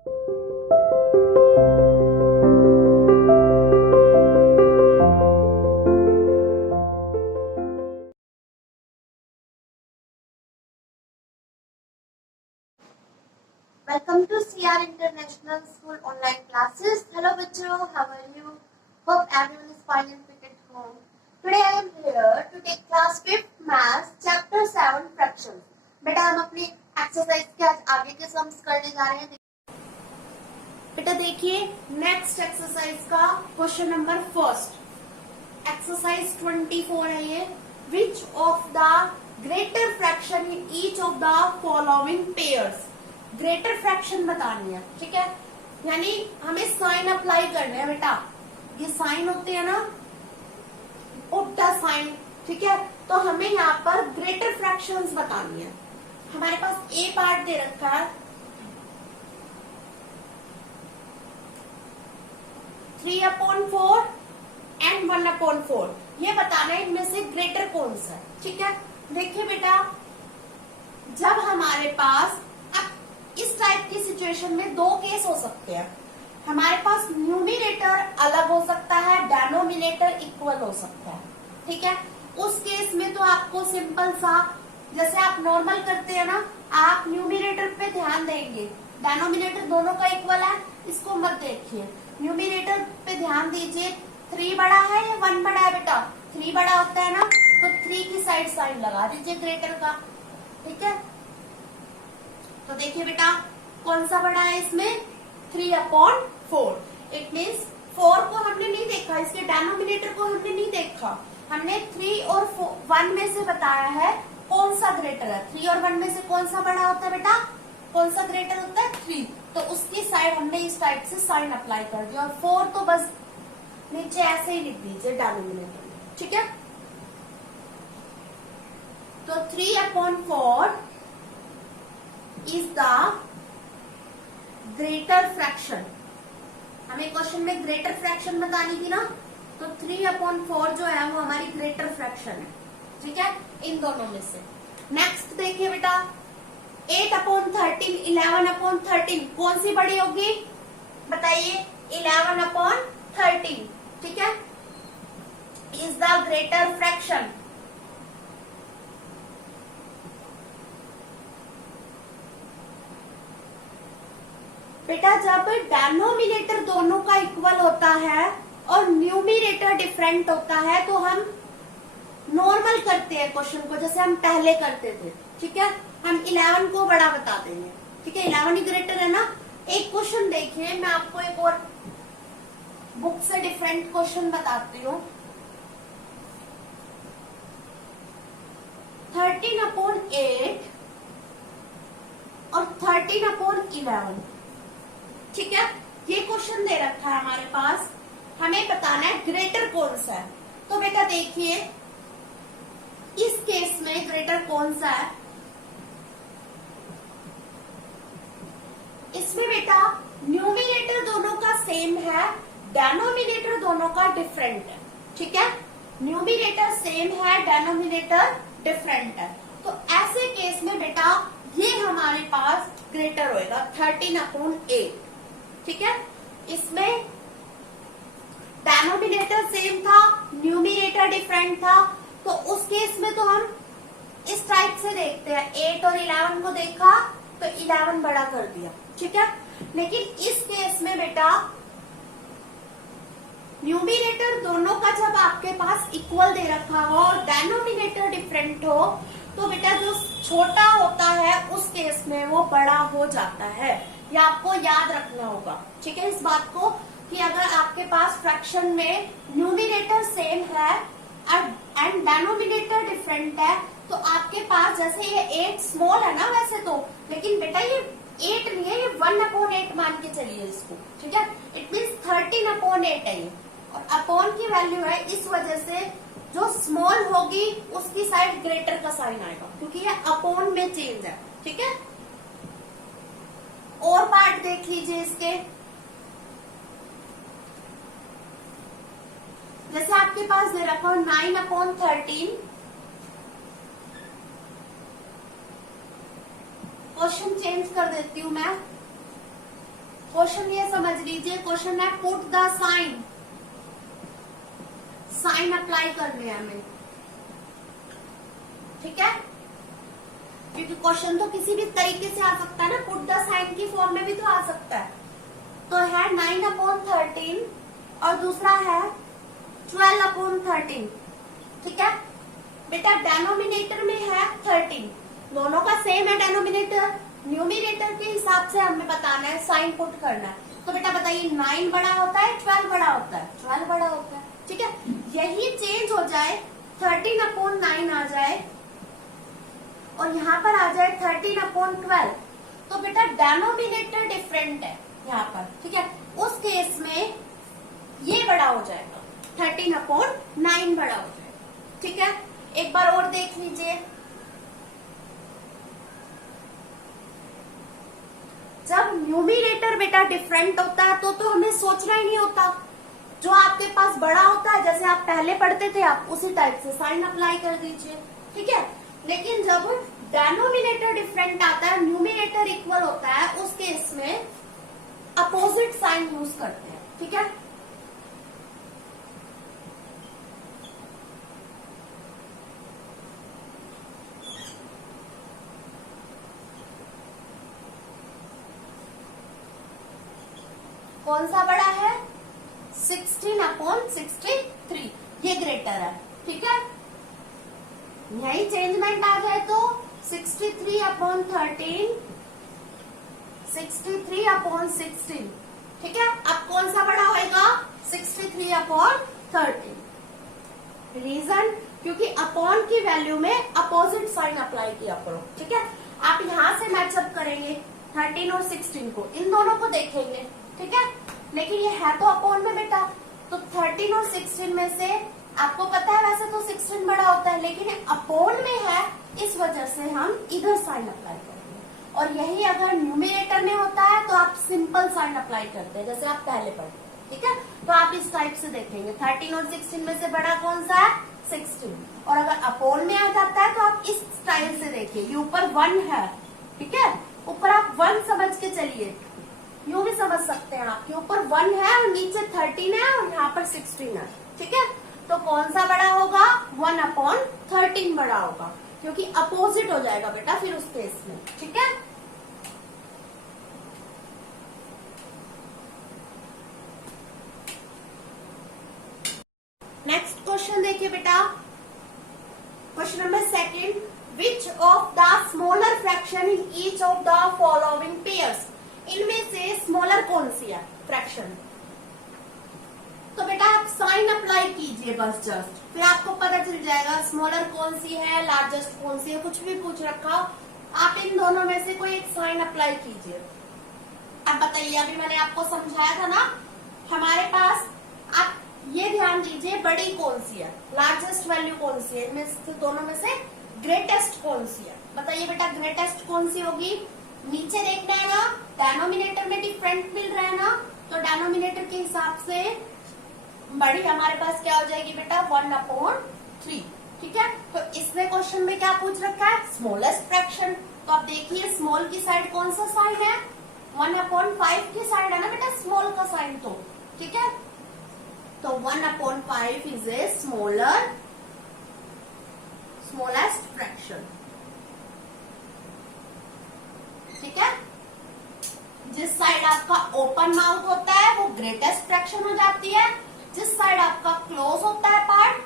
Welcome to CR International School online classes. Hello bachcho, how are you? Hope everyone is fine and fit at home. Today I am here to take class 5th math chapter 7 fractions. बेटा हम अपनी exercise के आज आगे के sums करने जा रहे हैं. बेटा देखिए नेक्स्ट एक्सरसाइज का क्वेश्चन नंबर फर्स्ट. एक्सरसाइज 24 है ये. Which of the greater fraction in each of the following pairs? Greater fraction बतानी है. ठीक है, यानी हमें साइन अप्लाई करना है बेटा. ये साइन होते हैं ना, उल्टा साइन. ठीक है, तो हमें यहाँ पर ग्रेटर फ्रैक्शंस बतानी है. हमारे पास ए पार्ट दे रखा है 3/4 एंड 1/4. ये बताना है इनमें से ग्रेटर कौन सा है. ठीक है, देखिए बेटा जब हमारे पास इस टाइप की सिचुएशन में दो केस हो सकते हैं. हमारे पास न्यूमिनेटर अलग हो सकता है, डेनोमिनेटर इक्वल हो सकता है. ठीक है, उस केस में तो आपको सिंपल सा जैसे आप नॉर्मल करते हैं ना, आप न्यूमिनेटर पे ध्यान देंगे. डेनोमिनेटर दोनों का इक्वल है, इसको मत देखिए. न्यूमिनेटर पे ध्यान दीजिए. 3 बड़ा है या 1 बड़ा है बेटा? 3 बड़ा होता है ना, तो 3 की साइड साइन लगा दीजिए ग्रेटर का. ठीक है, तो देखिए बेटा कौन सा बड़ा है इसमें? 3/4. इट मीन्स 4 को हमने नहीं देखा, इसके डेनोमिनेटर को हमने नहीं देखा. हमने 3 और 1 में से बताया है कौन सा ग्रेटर है. 3 और 1 में से कौन सा बड़ा होता है बेटा? कौन सा ग्रेटर होता है? 3. तो उसकी साइड हमने इस टाइप से साइन अप्लाई कर दिया. और 4 तो बस नीचे ऐसे ही लिख दीजिए डेनोमिनेटर. ठीक है, तो 3/4 is the greater fraction. हमें क्वेश्चन में ग्रेटर फ्रैक्शन बतानी थी ना, तो 3/4 जो है वो हमारी ग्रेटर फ्रैक्शन है. ठीक है, इन दोनों में से. नेक्स्ट देखिए बेटा 8/13, 11/13 कौन सी बड़ी होगी बताइए? 11/13. ठीक है, इज द ग्रेटर फ्रैक्शन. बेटा जब डेनोमिनेटर दोनों का इक्वल होता है और न्यूमिनेटर डिफरेंट होता है तो हम नॉर्मल करते हैं क्वेश्चन को, जैसे हम पहले करते थे. ठीक है, हम 11 को बड़ा बता देंगे. ठीक है, 11 ही ग्रेटर है ना. एक क्वेश्चन देखिए, मैं आपको एक और बुक से डिफरेंट क्वेश्चन बताती हूँ. 13/8 और 13/11. ठीक है, ये क्वेश्चन दे रखा है हमारे पास. हमें बताना है ग्रेटर कौन सा है. तो बेटा देखिए इस केस में ग्रेटर कौन सा है? इसमें बेटा न्यूमिनेटर दोनों का सेम है, डेनोमिनेटर दोनों का डिफरेंट है. ठीक है, न्यूमिनेटर सेम है, डेनोमिनेटर डिफरेंट है. तो ऐसे केस में बेटा ये हमारे पास ग्रेटर होएगा 13/8. ठीक है, इसमें डेनोमिनेटर सेम था, न्यूमिनेटर डिफरेंट था. तो उस केस में तो हम इस टाइप से देखते हैं. 8 और 11 को देखा तो 11 बड़ा कर दिया. ठीक है, लेकिन इस केस में बेटा न्यूमिनेटर दोनों का जब आपके पास इक्वल दे रखा हो और डेनोमिनेटर डिफरेंट हो तो बेटा जो छोटा होता है उस केस में वो बड़ा हो जाता है. ये आपको याद रखना होगा. ठीक है, इस बात को कि अगर आपके पास फ्रैक्शन में न्यूमिनेटर सेम है एंड डेनोमिनेटर डिफरेंट है तो आपके पास जैसे ये 8 स्मॉल है ना वैसे तो, लेकिन बेटा ये 8 नहीं है, ये 1/8 मान के चलिए इसको. ठीक है, इट मीन्स 13/8 है ये. और अपॉन की वैल्यू है, इस वजह से जो स्मॉल होगी उसकी साइड ग्रेटर का साइन आएगा क्योंकि ये अपॉन में चेंज है. ठीक है, और पार्ट देख लीजिए इसके. जैसे आपके पास दे रखा हो 9/13. क्वेश्चन चेंज कर देती हूं मैं. क्वेश्चन ये समझ लीजिए, क्वेश्चन है put the sign, sign apply करने हैं हमें, ठीक है, क्योंकि क्वेश्चन तो किसी भी तरीके से आ सकता है ना, पुट द साइन की फॉर्म में भी तो आ सकता है। तो है 9/13 और दूसरा है 12/13, ठीक है बेटा। डेनोमिनेटर में है 13, दोनों का सेम है डेनोमिनेटर, न्यूमिनेटर के हिसाब से हमें बताना है, साइन पुट करना है। तो बेटा बताइए 9 बड़ा होता है 12 बड़ा होता है? 12 बड़ा होता है, ठीक है। यही चेंज हो जाए 13/9 आ जाए और यहाँ पर आ जाए 13/12, तो बेटा डेनोमिनेटर डिफरेंट है यहाँ पर, ठीक है। उस केस में ये बड़ा हो जाएगा, 13/9 बड़ा हो जाएगा, ठीक है। एक बार और देख लीजिए, जब न्यूमिनेटर बेटा डिफरेंट होता है तो हमें सोचना ही नहीं होता, जो आपके पास बड़ा होता है जैसे आप पहले पढ़ते थे आप उसी टाइप से साइन अप्लाई कर दीजिए, ठीक है। लेकिन जब डेनोमिनेटर डिफरेंट आता है, न्यूमिनेटर इक्वल होता है, उस केस में अपोजिट साइन यूज करते हैं, ठीक है। कौन सा बड़ा है? 16/63, ये ग्रेटर है, ठीक है। यही चेंजमेंट आ जाए तो 63/13, 63/16, ठीक है। अब कौन सा बड़ा होएगा? 63/13। रीजन, क्योंकि अपॉन की वैल्यू में अपोजिट साइन अप्लाई किया करो, ठीक है। आप यहां से मैचअप करेंगे 13 और 16 को, इन दोनों को देखेंगे, ठीक है। लेकिन ये है तो अपॉन में बेटा, तो 13 और 16 में से आपको पता है वैसे तो 16 बड़ा होता है, लेकिन अपॉन में है, इस वजह से हम इधर साइन अप्लाई करते हैं। और यही अगर न्यूमिनेटर में होता है तो आप सिंपल साइन अप्लाई करते हैं, जैसे आप पहले पढ़ते हैं, ठीक है। तो आप इस टाइप से देखेंगे 13 और 16 में से बड़ा कौन सा है? 16। और अगर अपॉन में आ जाता है तो आप इस स्टाइल से देखिए, ये ऊपर 1 है, ठीक है, ऊपर आप 1 समझ के चलिए, यूं भी समझ सकते हैं आप, ऊपर 1 है और नीचे 13 है और यहाँ पर 16 है, ठीक है। तो कौन सा बड़ा होगा? 1/13 बड़ा होगा, क्योंकि अपोजिट हो जाएगा बेटा फिर उस केस में, ठीक है। नेक्स्ट क्वेश्चन देखिए बेटा, question number 2, which of the smaller fraction in each of the following pairs, इनमें से स्मॉलर कौन सी है फ्रैक्शन? तो बेटा आप साइन अप्लाई कीजिए बस जस्ट, फिर आपको पता चल जाएगा स्मॉलर कौन सी है, लार्जेस्ट कौन सी है, कुछ भी पूछ रखा आप इन दोनों में से कोई एक साइन अप्लाई कीजिए। अब बताइए, अभी मैंने आपको समझाया था ना, हमारे पास आप ये ध्यान दीजिए बड़ी कौन सी है, लार्जेस्ट वैल्यू कौन सी है, इनमें से दोनों में से ग्रेटेस्ट कौन सी है? बताइए बेटा ग्रेटेस्ट कौन सी होगी? नीचे देखना है ना, डेनोमिनेटर में डिफरेंट मिल रहा है ना, तो डेनोमिनेटर के हिसाब से बड़ी हमारे पास क्या हो जाएगी बेटा? 1/3, ठीक है। तो इसमें क्वेश्चन में क्या पूछ रखा है? Smallest fraction. तो आप देखिए स्मॉल की साइड कौन सा साइन है? 1/5 की साइड है ना बेटा स्मॉल का साइन, तो ठीक है। तो 1/5 इज ए स्मॉलेस्ट फ्रैक्शन, ठीक है। जिस साइड आपका ओपन माउथ होता है वो ग्रेटेस्ट फ्रैक्शन हो जाती है, जिस साइड आपका क्लोज होता है पार्ट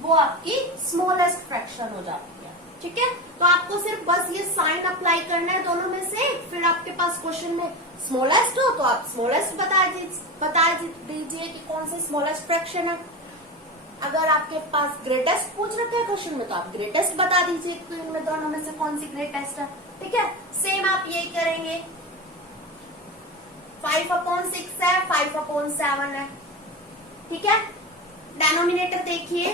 वो आपकी स्मॉलेस्ट फ्रैक्शन हो जाती है, ठीक है। तो आपको सिर्फ बस ये साइन अप्लाई करना है दोनों में से, फिर आपके पास क्वेश्चन में स्मॉलेस्ट हो तो आप स्मॉलेस्ट बता दीजिए कि कौन सी स्मॉलेस्ट फ्रैक्शन है। अगर आपके पास ग्रेटेस्ट पूछ रखे हैं क्वेश्चन में तो आप ग्रेटेस्ट बता दीजिए कि इनमें दोनों में से कौन सी ग्रेटेस्ट है, ठीक है। सेम आप यही करेंगे, 5/6 है, 5/7 है, ठीक है। डेनोमिनेटर देखिए,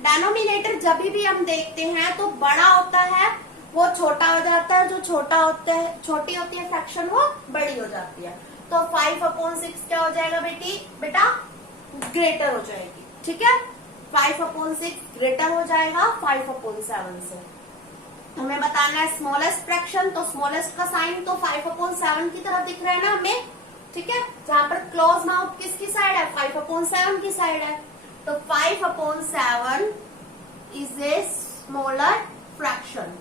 डेनोमिनेटर जब भी हम देखते हैं तो बड़ा होता है वो छोटा हो जाता है, जो छोटा होता है छोटी होती है फ्रैक्शन वो बड़ी हो जाती है। तो 5/6 क्या हो जाएगा बेटा? ग्रेटर हो जाएगी, ठीक है। 5/6 ग्रेटर हो जाएगा 5/7 से। हमें बताना है स्मॉलेस्ट फ्रैक्शन, तो स्मॉलेस्ट का साइन तो 5/7 की तरफ दिख रहा है ना हमें, ठीक है, जहां पर क्लोज माउथ किसकी साइड है, 5/7 की साइड है, तो 5/7 is a smaller fraction.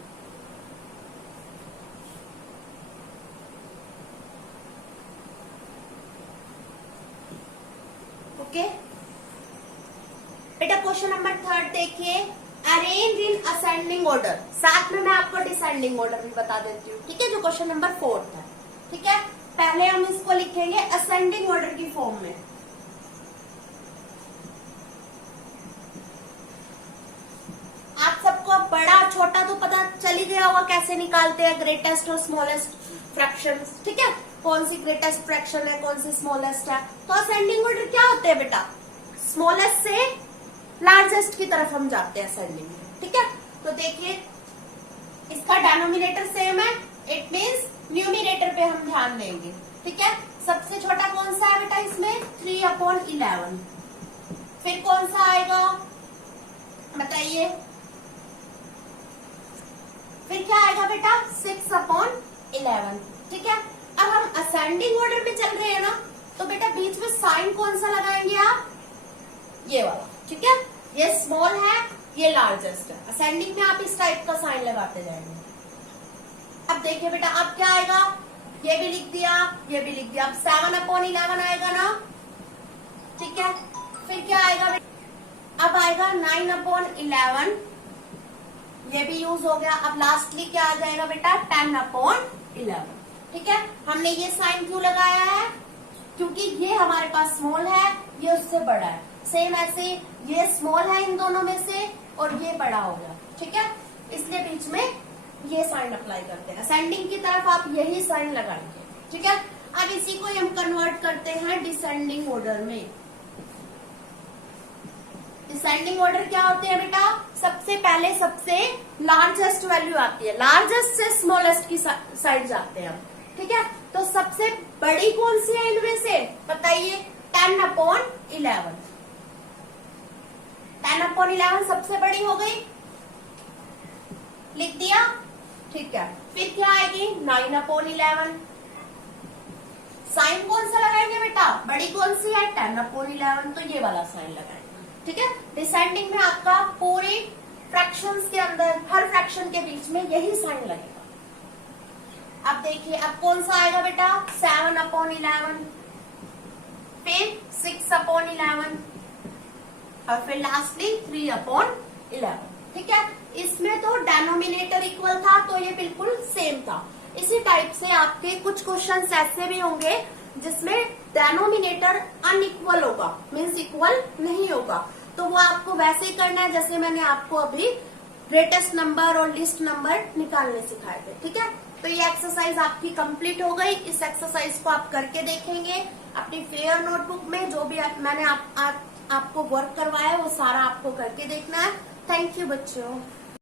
Okay बेटा, क्वेश्चन नंबर 3 देखिए, अरेंज इन असेंडिंग ऑर्डर। साथ में मैं आपको डिसेंडिंग ऑर्डर भी बता देती हूँ, ठीक है, जो क्वेश्चन नंबर 4 है। ठीक है, पहले हम इसको लिखेंगे असेंडिंग ऑर्डर की फॉर्म में। आप सबको अब बड़ा छोटा तो पता चल ही गया होगा कैसे निकालते हैं ग्रेटेस्ट और स्मॉलेस्ट फ्रैक्शंस। ठीक है, कौन सी ग्रेटेस्ट फ्रैक्शन है, कौन सी स्मॉलेस्ट है। तो असेंडिंग ऑर्डर क्या होते हैं बेटा, स्मॉलेस्ट से लार्जेस्ट की तरफ हम जाते हैं असेंडिंग में। ठीक है, तो देखिए इसका डेनोमिनेटर सेम है, इट मीन्स न्यूमिनेटर पे हम ध्यान देंगे। ठीक है, सबसे छोटा कौन सा है बेटा इसमें, 3/11। फिर कौन सा आएगा बताइए, फिर क्या आएगा बेटा, 6/11। ठीक है, अब हम असेंडिंग ऑर्डर में चल रहे हैं ना, तो बेटा बीच में साइन कौन सा लगाएंगे आप, ये वाला। ठीक है, ये स्मॉल है, ये लार्जेस्ट है। असेंडिंग में आप इस टाइप का साइन लगाते जाएंगे। अब देखिए बेटा, अब क्या आएगा, ये भी लिख दिया, ये भी लिख दिया। अब 7/11 आएगा ना। ठीक है, फिर क्या आएगा बेटा, अब आएगा 9/11, ये भी यूज हो गया। अब लास्टली क्या आ जाएगा बेटा, 10/11। ठीक है, हमने ये साइन क्यों लगाया है, क्योंकि ये हमारे पास स्मॉल है, ये उससे बड़ा है। सेम ऐसे ये स्मॉल है इन दोनों में से और ये बड़ा हो गया। ठीक है, इसलिए बीच में ये साइन अप्लाई करते हैं। असेंडिंग की तरफ आप यही साइन लगाएंगे। ठीक है, अब इसी को हम कन्वर्ट करते हैं डिसेंडिंग ऑर्डर में। डिसेंडिंग ऑर्डर क्या होते हैं बेटा, सबसे पहले सबसे लार्जेस्ट वैल्यू आती है, लार्जेस्ट से स्मॉलेस्ट की साइड जाते हैं हम। ठीक है, तो सबसे बड़ी कौन सी है इनमें से बताइए, 10/11। 10/11 सबसे बड़ी हो गई, लिख दिया। ठीक है, फिर क्या आएगी, 9/11। साइन कौन सा लगाएंगे बेटा, बड़ी कौन सी है, 10/11, तो ये वाला साइन लगाएंगे। ठीक है, डिसेंडिंग में आपका पूरे फ्रैक्शंस के अंदर हर फ्रैक्शन के बीच में यही साइन लगेगा। अब देखिए, अब कौन सा आएगा बेटा, 7/11, फिर 6/11 और फिर लास्टली 3/11। ठीक है, इसमें तो डेनोमिनेटर इक्वल था, तो ये बिल्कुल सेम था। इसी टाइप से आपके कुछ क्वेश्चंस ऐसे भी होंगे जिसमें डेनोमिनेटर अनइक्वल होगा, मीन्स इक्वल नहीं होगा, तो वो आपको वैसे ही करना है जैसे मैंने आपको अभी ग्रेटेस्ट नंबर और लिस्ट नंबर निकालने सिखाए थे। ठीक है, तो ये एक्सरसाइज आपकी कंप्लीट हो गई। इस एक्सरसाइज को आप करके देखेंगे अपनी फेयर नोटबुक में, जो भी मैंने आपको वर्क करवाया है वो सारा आपको करके देखना है। थैंक यू बच्चों।